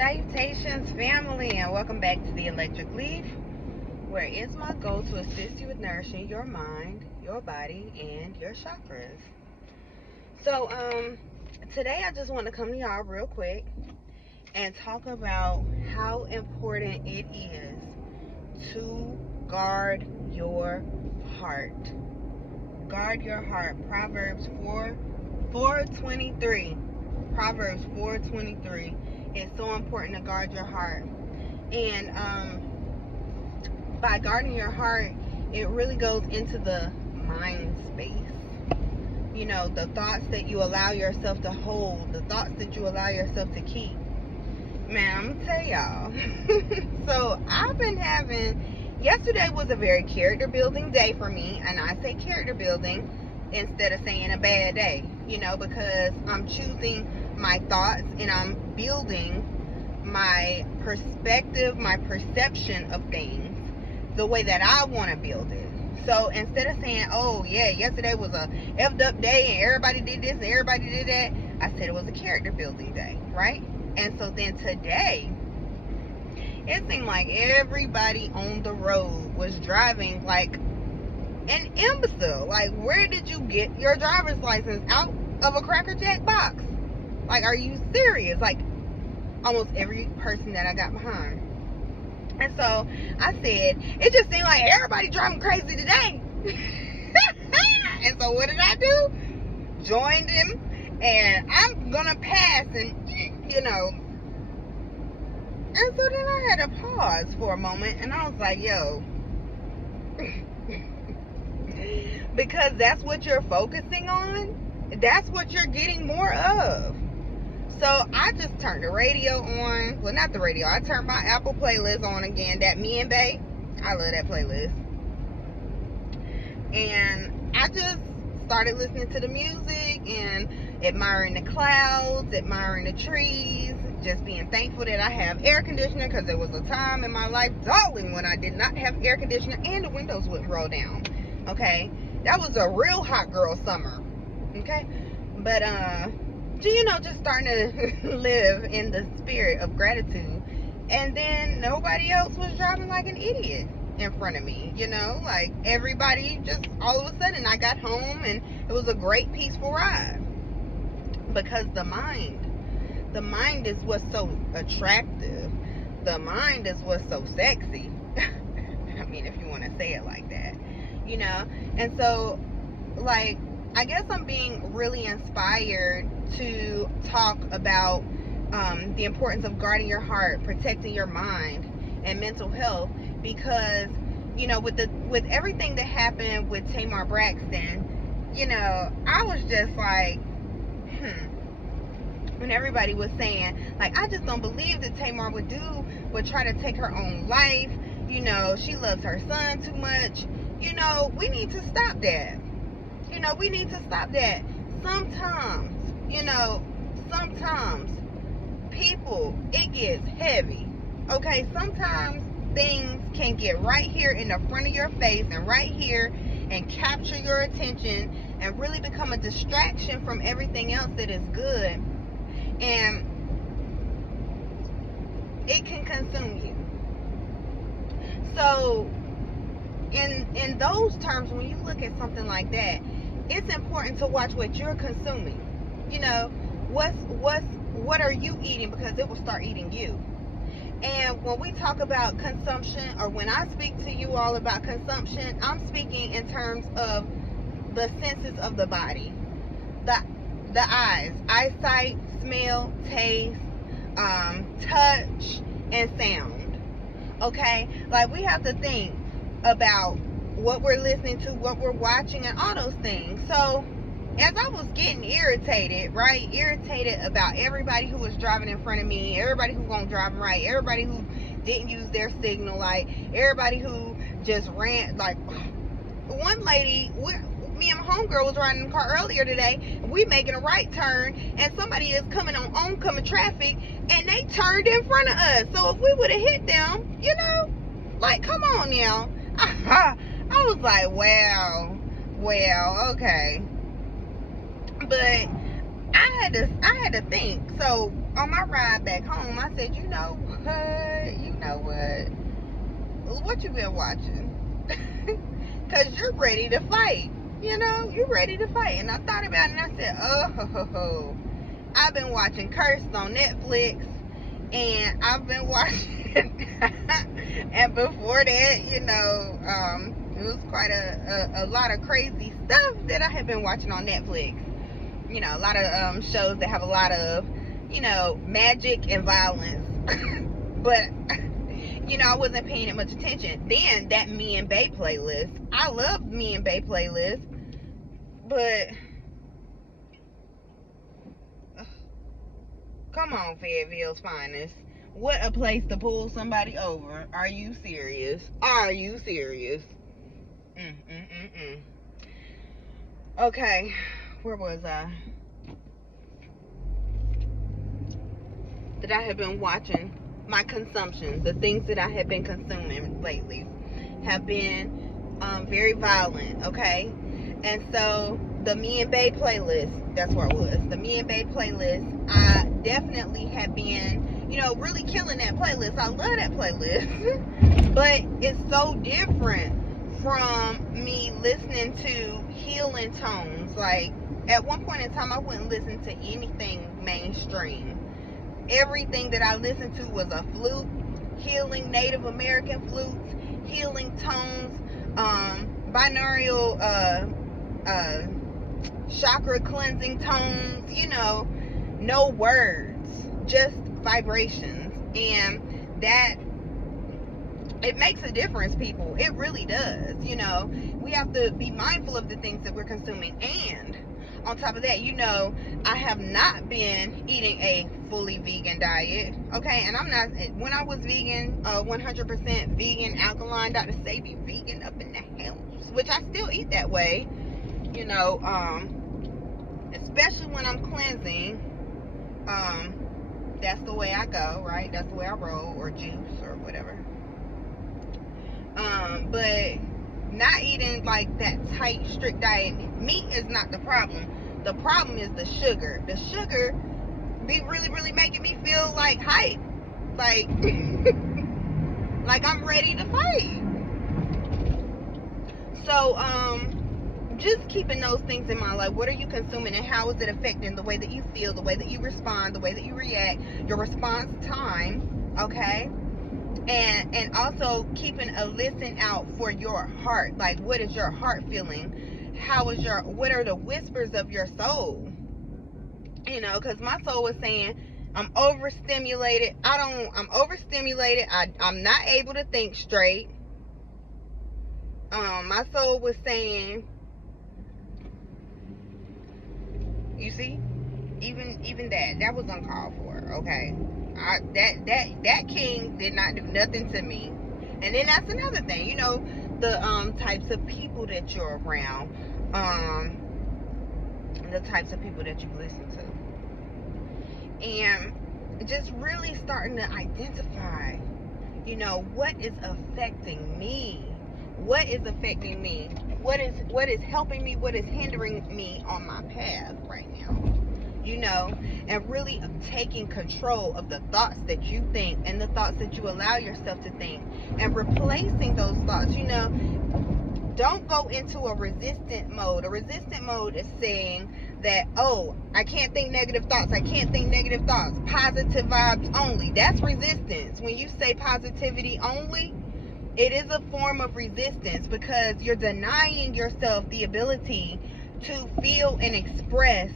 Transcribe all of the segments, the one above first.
Salutations, family, and welcome back to the Electric Leaf, where it's my goal to assist you with nourishing your mind, your body, and your chakras. So, today I just want to come to y'all real quick and talk about how important it is to guard your heart. Guard your heart. Proverbs 4:23. Proverbs 4:23. It's so important to guard your heart. And by guarding your heart, it really goes into the mind space. You know, the thoughts that you allow yourself to hold, the thoughts that you allow yourself to keep. Man, I'm gonna tell y'all. So I've been yesterday was a very character building day for me, and I say character building instead of saying a bad day, you know, because I'm choosing my thoughts and I'm building my perspective, my perception of things the way that I want to build it. So instead of saying, oh yeah, yesterday was a effed up day and everybody did this and everybody did that, I said it was a character building day, right? And so then today, it seemed like everybody on the road was driving like an imbecile. Like, where did you get your driver's license? Out of a Cracker Jack box? Like, are you serious? Like, almost every person that I got behind. And so I said, it just seemed like everybody driving crazy today. And so what did I do? Joined him, and I'm gonna pass, and you know. And so then I had to pause for a moment, and I was like, yo. Because that's what you're focusing on. That's what you're getting more of. So I just turned the radio on. Well, not the radio. I turned my Apple playlist on again. That Me and Bae. I love that playlist. And I just started listening to the music and admiring the clouds, admiring the trees, just being thankful that I have air conditioning, because there was a time in my life, darling, when I did not have air conditioning and the windows wouldn't roll down. Okay? That was a real hot girl summer. Okay? But, you know, just starting to live in the spirit of gratitude. And then nobody else was driving like an idiot in front of me. You know, like everybody just all of a sudden I got home and it was a great peaceful ride. Because the mind is what's so attractive. The mind is what's so sexy. I mean, if you want to say it like that, you know. And so, like, I guess I'm being really inspired to talk about the importance of guarding your heart, protecting your mind and mental health, because, you know, with everything that happened with Tamar Braxton, you know, I was just like, when everybody was saying, like, I just don't believe that Tamar would try to take her own life. You know, she loves her son too much. You know, we need to stop that. You know, we need to stop that. Sometimes, you know, people, it gets heavy. Okay, sometimes things can get right here in the front of your face and right here and capture your attention and really become a distraction from everything else that is good. And it can consume you. So in those terms, when you look at something like that, it's important to watch what you're consuming. You know, what are you eating, because it will start eating you. And when we talk about consumption, or when I speak to you all about consumption, I'm speaking in terms of the senses of the body. The eyes, eyesight, smell, taste, touch, and sound. Okay? Like, we have to think about what we're listening to, what we're watching, and all those things. So, as I was getting irritated, right? Irritated about everybody who was driving in front of me, everybody who won't drive right, everybody who didn't use their signal light, everybody who just ran, like, one lady, me and my homegirl was riding in the car earlier today, and we making a right turn, and somebody is coming on oncoming traffic, and they turned in front of us. So if we would have hit them, you know, like, come on now. I was like, well, okay. But I had to think. So on my ride back home, I said, you know what you been watching? Because you're ready to fight. You're ready to fight. And I thought about it and I said, oh, I've been watching Cursed on Netflix, and I've been watching, and before that, it was quite a lot of crazy stuff that I have been watching on Netflix. A lot of shows that have a lot of, magic and violence. But, I wasn't paying it much attention. Then that Me and Bae playlist. I love Me and Bae playlist. But, come on, Fayetteville's finest. What a place to pull somebody over. Are you serious? Are you serious? Okay, where was I? That I have been watching, my consumption, the things that I have been consuming lately have been very violent, okay? And so the Me and Bae playlist, that's where I was. The Me and Bae playlist, I definitely have been, really killing that playlist. I love that playlist. But it's so different from me listening to healing tones. Like, at one point in time, I wouldn't listen to anything mainstream. Everything that I listened to was a flute, healing Native American flutes, healing tones, binaural chakra cleansing tones, no words, just vibrations. And that, it makes a difference, people. It really does. We have to be mindful of the things that we're consuming. And on top of that, I have not been eating a fully vegan diet, okay? And I'm not, when I was vegan, 100% vegan, alkaline, Dr. Sadie, vegan up in the house, which I still eat that way, especially when I'm cleansing. That's the way I go, right? That's the way I roll, or juice, or whatever. But not eating like that tight, strict diet. Meat is not the problem. The problem is the sugar. The sugar be really, really making me feel like hype. Like, like I'm ready to fight. So, just keeping those things in mind. Like, what are you consuming and how is it affecting the way that you feel, the way that you respond, the way that you react, your response time, okay? And also keeping a listen out for your heart. Like, what is your heart feeling? What are the whispers of your soul? Because my soul was saying, I'm overstimulated. I'm overstimulated. I'm not able to think straight. My soul was saying, you see, even that was uncalled for, okay? That king did not do nothing to me. And then that's another thing, the types of people that you're around, the types of people that you listen to, and just really starting to identify, what is affecting me, what is affecting me, what is helping me, what is hindering me on my path right now. And really taking control of the thoughts that you think and the thoughts that you allow yourself to think, and replacing those thoughts. Don't go into a resistant mode. A resistant mode is saying that, oh, I can't think negative thoughts. I can't think negative thoughts. Positive vibes only. That's resistance. When you say positivity only, it is a form of resistance, because you're denying yourself the ability to feel and express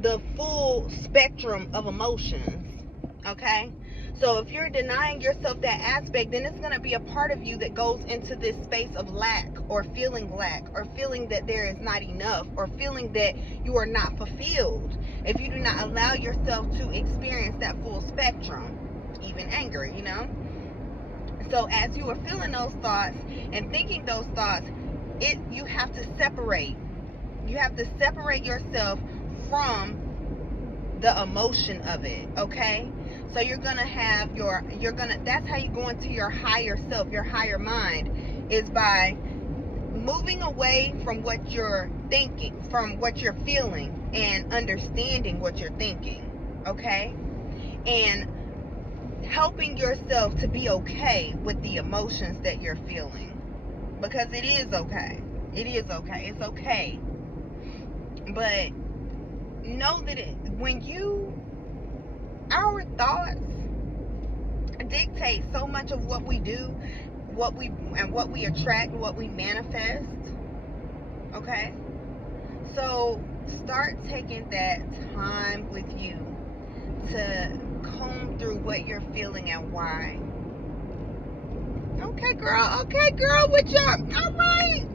the full spectrum of emotions, okay? So if you're denying yourself that aspect, then it's going to be a part of you that goes into this space of lack, or feeling that there is not enough, or feeling that you are not fulfilled if you do not allow yourself to experience that full spectrum, even anger, So as you are feeling those thoughts and thinking those thoughts, you have to separate. You have to separate yourself from the emotion of it, okay? So that's how you go into your higher self, your higher mind, is by moving away from what you're thinking, from what you're feeling, and understanding what you're thinking, okay? and helping yourself to be okay with the emotions that you're feeling, because it is okay. It's okay. But know that our thoughts dictate so much of what we do, what we attract, what we manifest. Okay? So start taking that time with you to comb through what you're feeling and why. Okay, girl, with your, all right.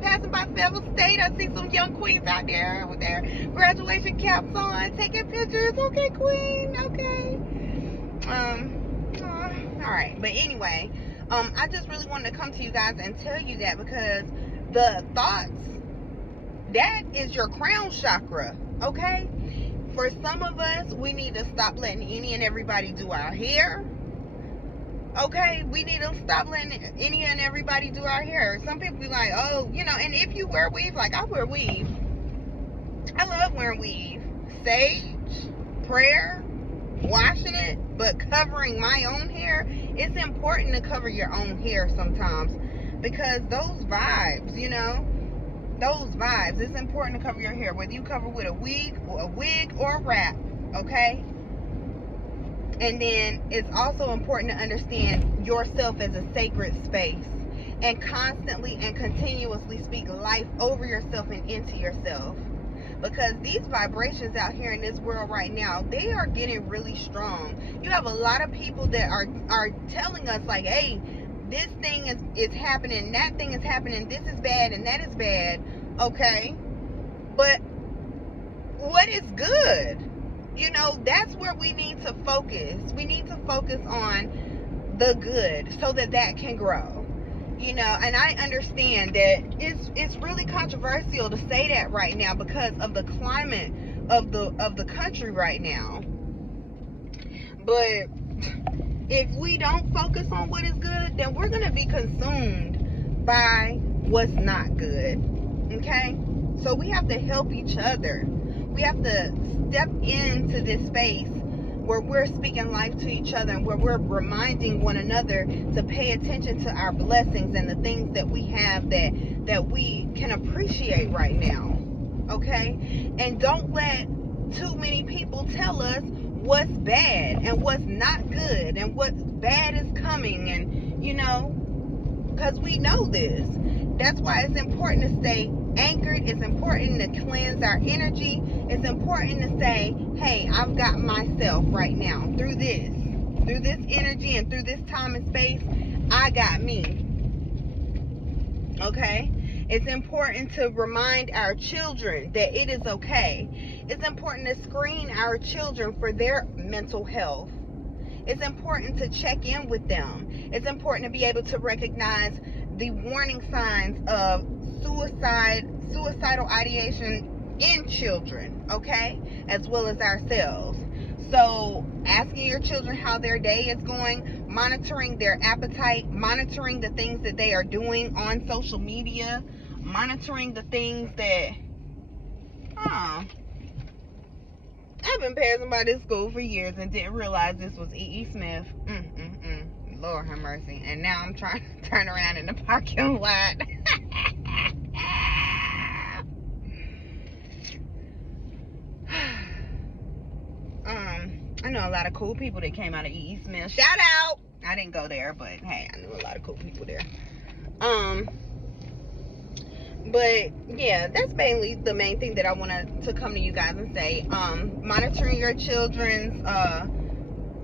Passing by Fayetteville State, I see some young queens out there with their graduation caps on, taking pictures. Okay, queen, okay. All right, but anyway, I just really wanted to come to you guys and tell you that, because the thoughts, that is your crown chakra, okay? For some of us, we need to stop letting any and everybody do our hair. Okay, we need to stop letting any and everybody do our hair. Some people be like, oh, and if you wear weave, like I wear weave. I love wearing weave. Sage, prayer, washing it, but covering my own hair. It's important to cover your own hair sometimes, because those vibes, it's important to cover your hair, whether you cover with a wig or a wrap, okay? And then it's also important to understand yourself as a sacred space, and constantly and continuously speak life over yourself and into yourself, because these vibrations out here in this world right now, they are getting really strong. You have a lot of people that are telling us like, hey, this thing is happening, that thing is happening, this is bad and that is bad. Okay, but what is good? That's where we need to focus. We need to focus on the good so that can grow. And I understand that it's really controversial to say that right now because of the climate of the country right now. But if we don't focus on what is good, then we're going to be consumed by what's not good. Okay? So we have to help each other. We have to step into this space where we're speaking life to each other, and where we're reminding one another to pay attention to our blessings and the things that we have that we can appreciate right now. Okay? And don't let too many people tell us what's bad and what's not good and what's bad is coming, and because we know this. That's why it's important to stay anchored. It's important to cleanse our energy. It's important to say, hey, I've got myself right now through this energy and through this time and space. I got me. Okay? It's important to remind our children that it is okay. It's important to screen our children for their mental health. It's important to check in with them. It's important to be able to recognize the warning signs of suicidal ideation in children, okay, as well as ourselves. So asking your children how their day is going, monitoring their appetite, monitoring the things that they are doing on social media, monitoring the things that I've been passing by this school for years and didn't realize this was E.E. Smith. Lord have mercy. And now I'm trying to turn around in the parking lot. I know a lot of cool people that came out of E.E. Smith. Shout out! I didn't go there, but hey, I knew a lot of cool people there. But yeah, that's mainly the main thing that I wanted to come to you guys and say. Monitoring your children's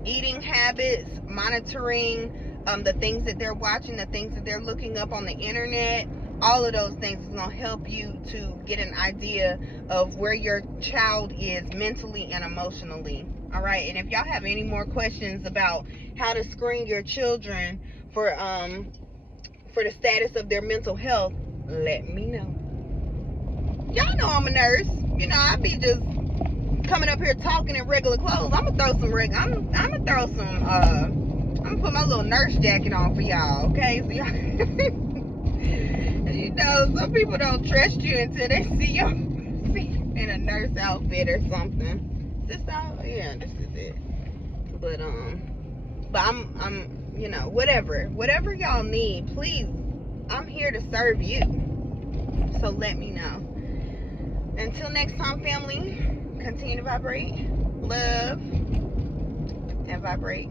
eating habits, monitoring the things that they're watching, the things that they're looking up on the internet. All of those things is going to help you to get an idea of where your child is mentally and emotionally. All right, and if y'all have any more questions about how to screen your children for the status of their mental health, let me know. Y'all know I'm a nurse. I be just coming up here talking in regular clothes. I'm gonna put my little nurse jacket on for y'all, okay? So y'all some people don't trust you until they see you in a nurse outfit or something. This is it. But I'm you know, whatever y'all need, please, I'm here to serve you. So let me know. Until next time, family, continue to vibrate, love, and vibrate.